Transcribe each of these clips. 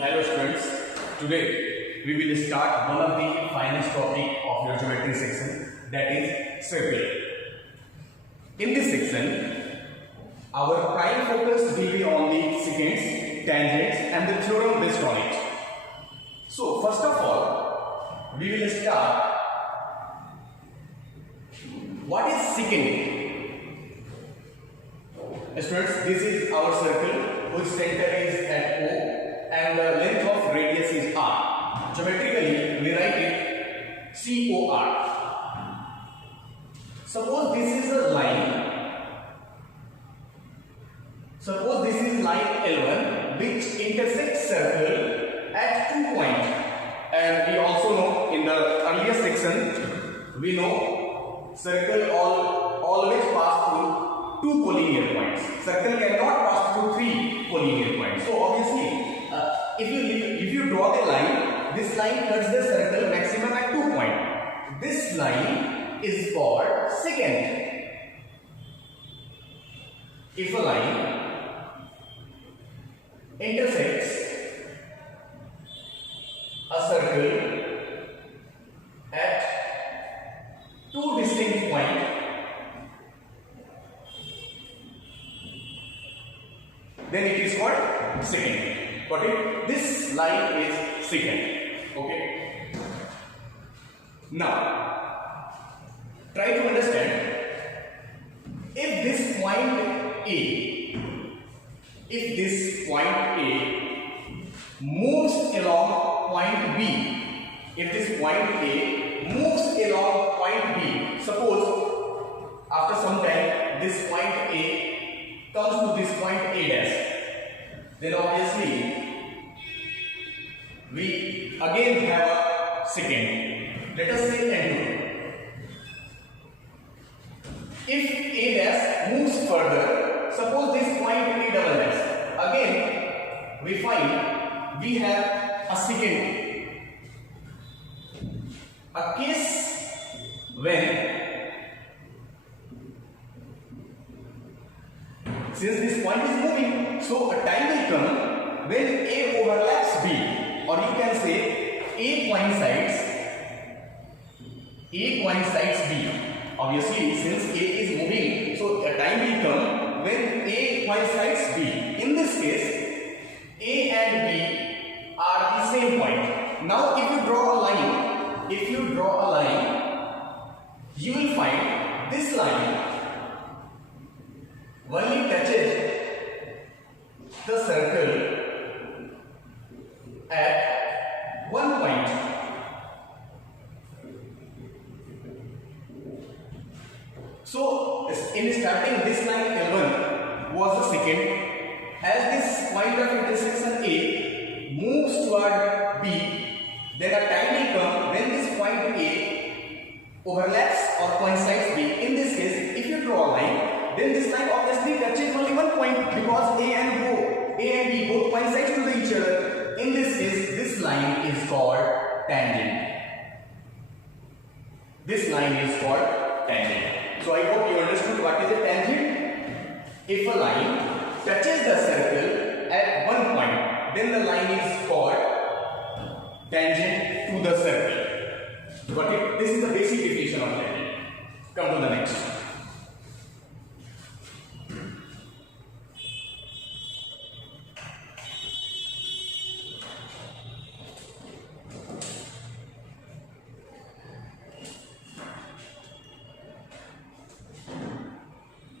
Hello students, today we will start one of the finest topic of your geometry section, that is circle. In this section, our prime focus will be on the secants, tangents and the theorem based on it. So first of all, we will start what is secant. Students, this is our circle whose center is at O and the length of radius is R. Geometrically, we write it COR. Suppose this is a line. Suppose this is line L1 which intersects circle at 2 points. And we also know in the earlier section, we know circle always pass through 2 collinear points. Circle cannot pass through 3 collinear points. So obviously, if you draw a line, this line cuts the circle maximum at 2 points. This line is called secant. If a line intersects a circle at 2 distinct points, then it is called secant. Got it? This line is secant. Okay. Now, try to understand. If this point A moves along point B, if this point A moves along point B, suppose after some time this point A comes to this point A dash, then obviously we again have a secant. Let us say N2. If A dash moves further, suppose this point A double dash, again we find we have a secant. A case when, since this point is moving, so a time will come when A overlaps B, or you can say A coincides B. Obviously, since A is moving, so a time will come when A coincides B. In this case, A and B are the same point. Now, if you draw a line, you will find this line only touches the circle at 1 point. So, in starting, this line L1 was the secant. As this point of intersection A moves toward B, then a time will come when this point A overlaps or coincides B. In this case, if you draw a line, then this line obviously touches only 1 point because A and B both coincide to each other. In this case, this line is called tangent. This line is called tangent. So I hope you understood what is a tangent. If a line touches the circle at 1 point, then the line is called tangent to the circle. But this is the basic definition of tangent. Come to the next.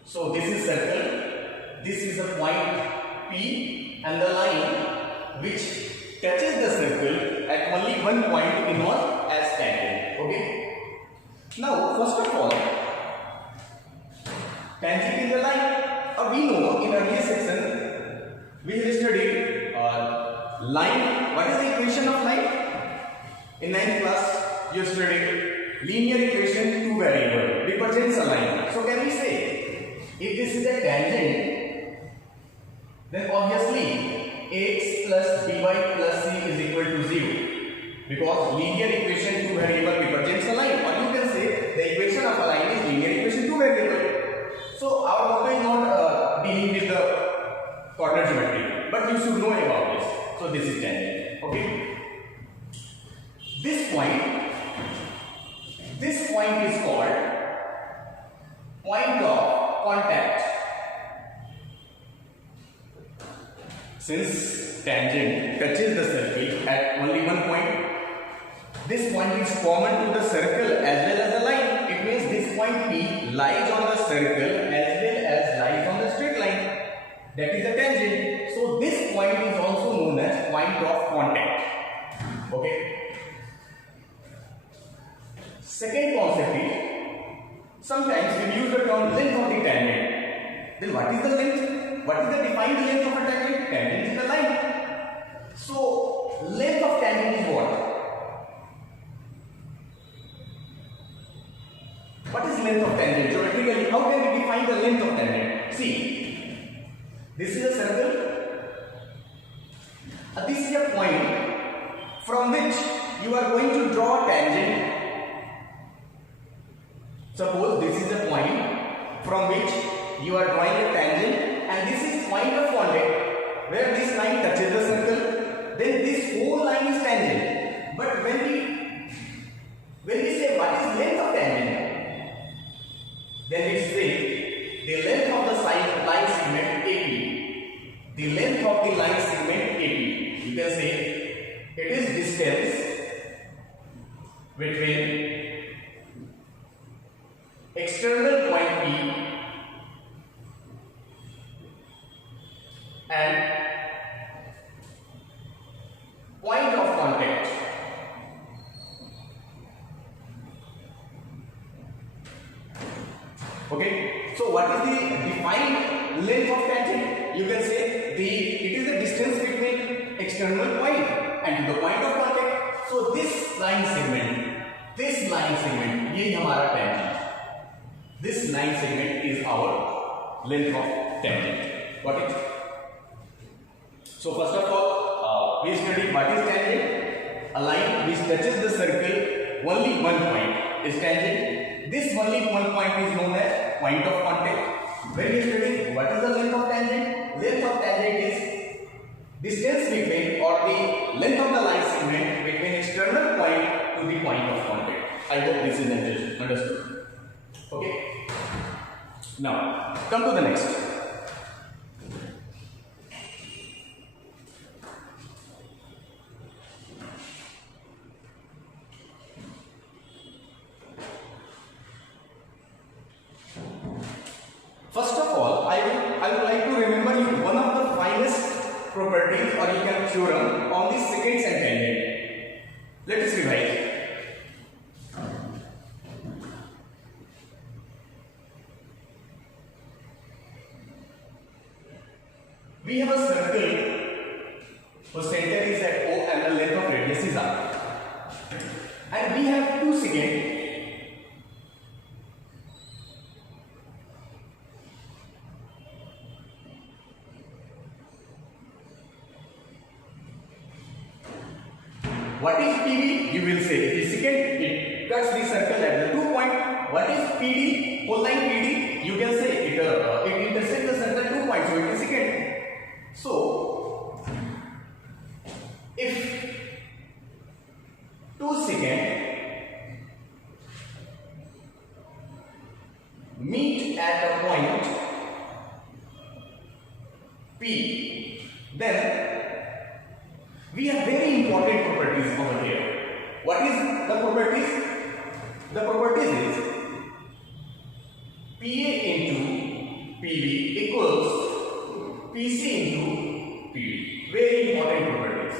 So this is circle, this is a point P, and the line which touches the circle at only 1 point is known as tangent. Okay. Now, first of all, tangent is a line. We know in earlier section we have studied line. What is the equation of line? In 9th class, you studied linear equation, 2 variable represents a line. So can we say, if this is a tangent, then obviously x plus by plus c is equal to 0, because linear equation 2 variable represents a line, or you can say the equation of a line is linear equation 2 variable. So our motto is not dealing with the corner geometry, but you should know about this. So this is tangent. Okay. This point is called point of contact. Since tangent touches the circle at only one point, this point is common to the circle as well as the line. It means this point P lies on the circle as well as lies on the straight line. That is the tangent. So this point is also known as point of contact. Okay. Second concept is, sometimes we use the term length of the tangent. Then what is the length? What is the defined length of a tangent? Tangent is the line. So length of tangent is what? What is length of tangent? Geometrically, how can we define the length of tangent? See, this is a circle. This is a point from which you are going to draw a tangent. Suppose this is a point from which you are drawing a tangent, and this is point of contact where this line touches the circle. Then this whole line is tangent. But when we say what is length of tangent, then we say the length of the line segment AP. The length of the line segment AP. You can say it is distance between external point P and point of contact. Okay, so what is the defined length of tangent? You can say it is the distance between external point and the point of contact. So this line segment, ये हमारा tangent. This line segment is our length of tangent. Got it? So first of all, we study what is tangent. A line which touches the circle only one point is tangent. This only one point is known as point of contact. When we study what is the length of tangent, length of tangent is distance between or the length of the line segment between external point to the point of contact. I hope this is understood. Okay. Now come to the next. First of all, I would like to remember you one of the finest properties, or you can theorem on the seconds and tangent. Let us revise. We have a circle whose center is at O and the length of radius is R. And we have 2 seconds. What is PB? You will say the secant, it cuts the circle at the 2 point. What is PD? Whole line PD? You can say it intersects the circle at 2 points, so it is secant. So, if 2 seconds meet at a point P, then we have very important properties over here. What is the properties? The properties is PA into PB equals PC into PD. Very important properties.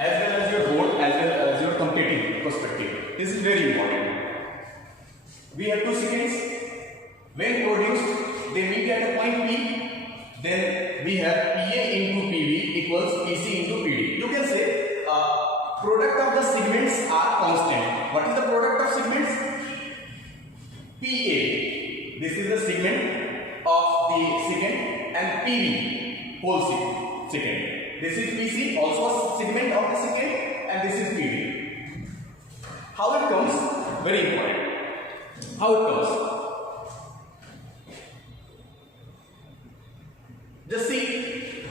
As well as your board, as well as your competitive perspective. This is very important. We have 2 seconds. When produced, they meet at a point P. Then we have PA into PB equals PC into PD. You can say product of the segments are constant. What is the product of segments? PA. This is the segment of the secant, and PB whole secant. This is PC, also a segment of the secant, and this is PD. How it comes? Very important. How it comes? Just see,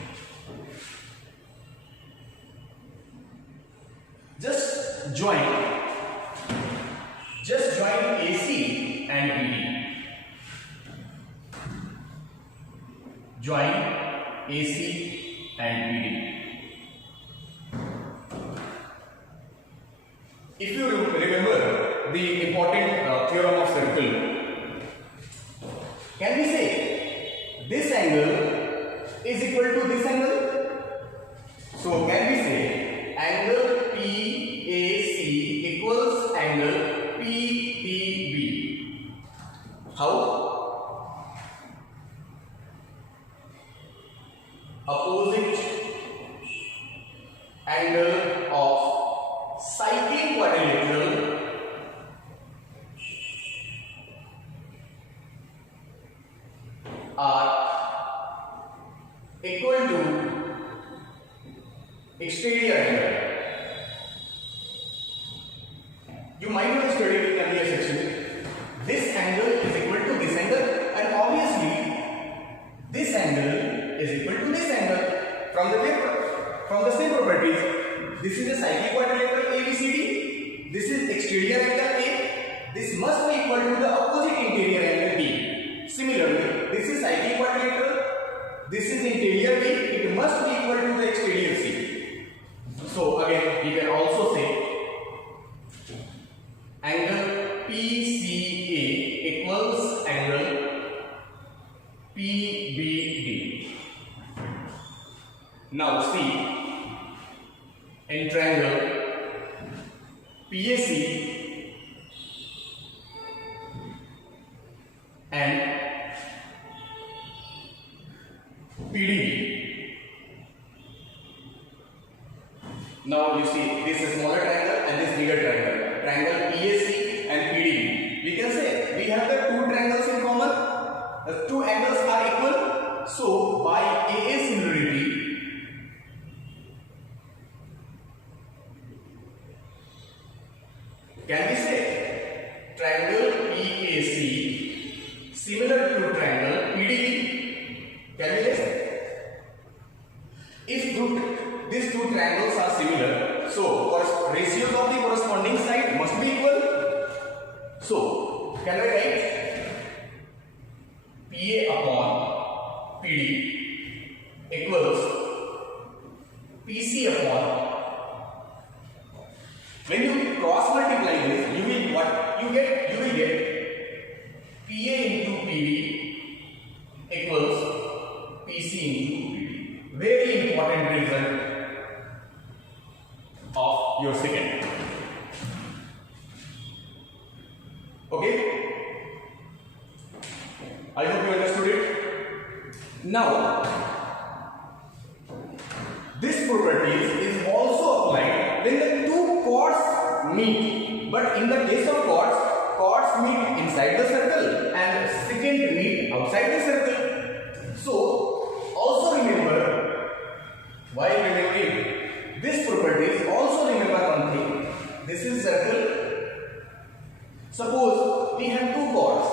just join AC and BD. Join AC and BD. If you remember the important theorem of circle, can we say this angle is equal to this angle? So can we say angle PAC equals angle PDB? How? Opposite angle of cyclic quadrilateral are equal to exterior angle. You might have studied in earlier section. This angle is equal to this angle, and obviously this angle is equal to this angle from the same properties. This is a cyclic quadrilateral ABCD. This is exterior angle A. This must be equal to the opposite interior angle B. Similarly, this is cyclic quadrilateral. This is interior B. It must be equal to the exterior C. So again, we can also say angle PCA equals angle PBD. Now see, in triangle PAC and PDB. Now you see, this is smaller triangle and this bigger triangle. Triangle PAC and PDB. We can say we have the two triangles in common. The two angles are equal. So by AA similarity, can we say triangle PAC similar to triangle PDB? Can we guess? If these two triangles are similar, so ratios of the corresponding side must be equal. So can I write PA upon PD equals PC upon. When you cross multiply this, you will get PA into PD equals PC into PD. Very important result of your second. Okay? I hope you understood it. Now, this property is also applied when the two chords meet. But in the case of chords meet inside the circle and secant meet outside the circle. So, also remember, while remembering this properties, also remember one thing. This is circle. Suppose we have two chords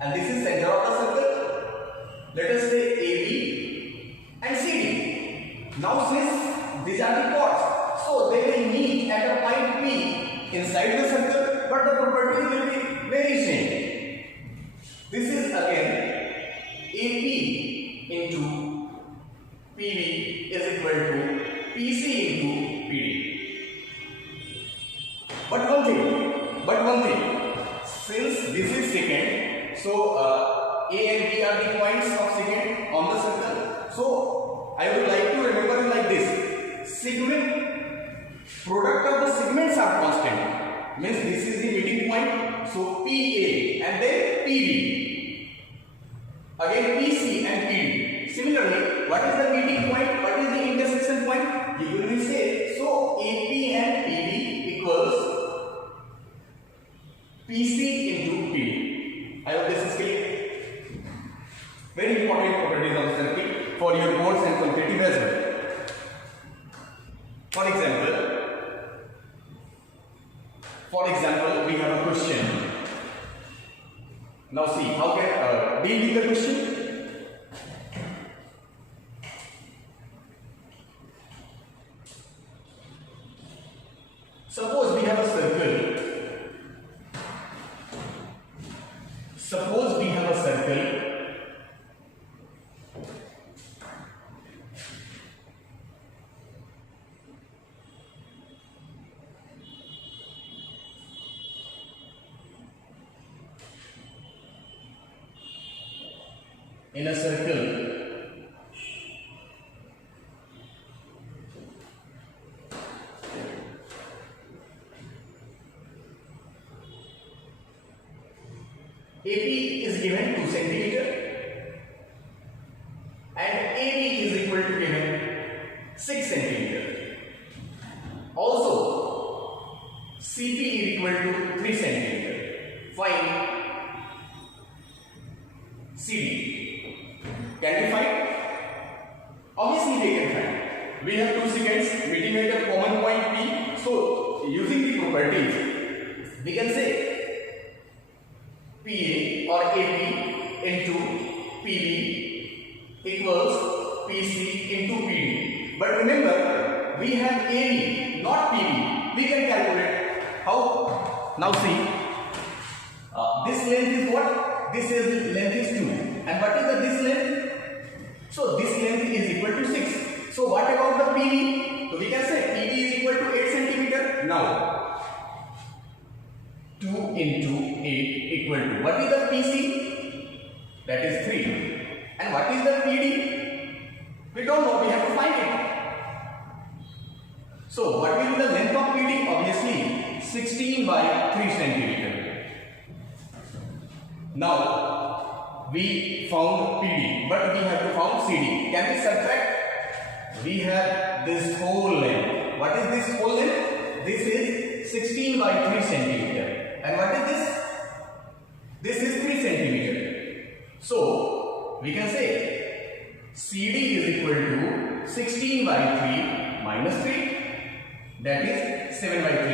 and this is center of the circle. Let us say AB and CD. Now since these are the chords, so they will meet at a point P inside the circle, but the properties will be very same. This is again AP into PB is equal to PC into PD. But one thing, since this is secant, so A and B are the points of secant on the circle. So I would like to remember it like this: product of the segments are constant. Means this is the meeting point. So PA and then PB. Again PC and PD. Similarly, what is the meeting point? What is the intersection point? You will say, so AP and PB equals PC into PD. I hope this is clear. Very important properties of the circuit for your boards and competitive as well. For example, we have a question. Now see, how can deal with the question? in a circle AP is given 2 centimeter and AB is equal to given 6 centimeter. Also, CP is equal to 3 centimeter. Find CD. Can we find? Obviously, we can find. We have 2 seconds. We make a common point P. So, using the properties, we can say PA or AP into PB equals PC into PD. But remember, we have AB, not PB. We can calculate. How? Now see, this length is what? This length is 2. And what is this length? So this length is equal to 6. So what about the PB? So we can say PB is equal to 8 centimeter. Now 2 into 8 equal to, what is the PC? That is 3. And what is the PD? We don't know, we have to find it. So what will be the length of PD? Obviously 16 by 3 centimeter. Now we found PD, but we have to find CD. Can we subtract? We have this whole length. What is this whole length? This is 16 by 3 centimeter. And what is this? This is 3 centimeter. So we can say CD is equal to 16 by 3 minus 3. That is 7 by 3.